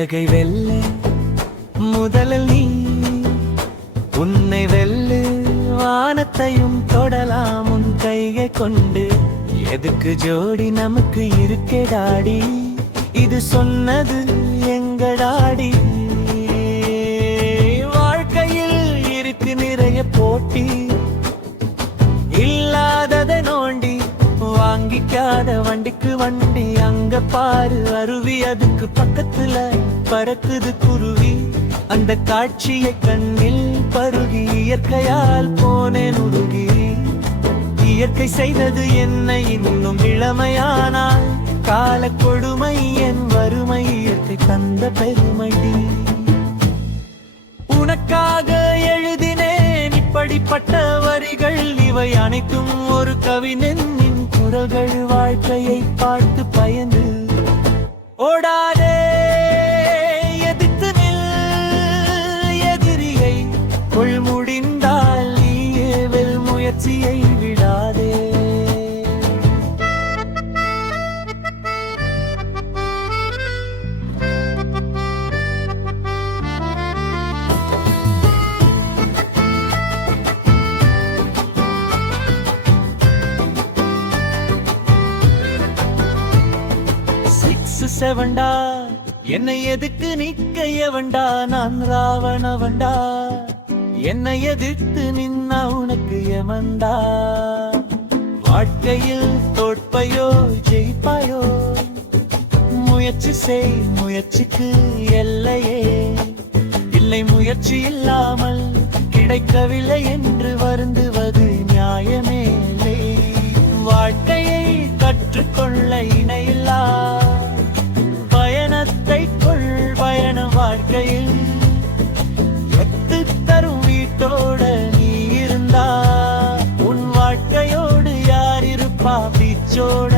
உலகை வெல்ல முதலில் நீ உன்னை வெல்லு, வானத்தையும் தொடலாம் உன் கையை கொண்டு. எதுக்கு ஜோடி நமக்கு இருக்கடாடி, இது சொன்னது எங்கடாடி. வாழ்க்கையில் இருக்கு நிறைய போட்டி, இல்லாததை நோண்டி வாங்கிக்காத வண்டிக்கு வண்டி. அங்க பாரு அருவி, அதுக்கு பக்கத்துல பறக்குது குருவி. அந்த காட்சியை கண்ணில் பருகி இயற்கையால் போனேன் உருகி. இயற்கை செய்தது என்னை இன்னும் இளமையானால், கால கொடுமை என் வறுமை இயற்கை தந்த பெருமைடி. உனக்காக எழுதினேன் இப்படிப்பட்ட வரிகள், இவை அனைத்தும் ஒரு கவிஞனின் குரல்கள். வாழ்க்கையை பார்த்து பயந்து ஓடாதே, எதிர்த்து நில் எதிரியை. கொள் முடிந்தால் நீயே வெல், முயற்சியை விடாதே. செவண்டா என்னை எதுக்கு நிக்க எவண்டா, நான் ராவணவண்டா. என்னை எதிர்த்து நின்னா உனக்கு எமண்டா. வாழ்க்கையில் தோற்பையோ ஜெயிப்பாயோ, முயற்சி செய், முயற்சிக்கு எல்லையே இல்லை. முயற்சி இல்லாமல் கிடைக்கவில்லை என்று வருந்துவது நியாயமே இல்லை. வாழ்க்கையை கற்றுக்கொள்ள இணையில்லா பயணத்தை கொள். பயண வாழ்க்கையில் எத்து தரும் வீட்டோட நீ இருந்தா, உன் வாழ்க்கையோடு யார் இருப்பா பீச்சோட.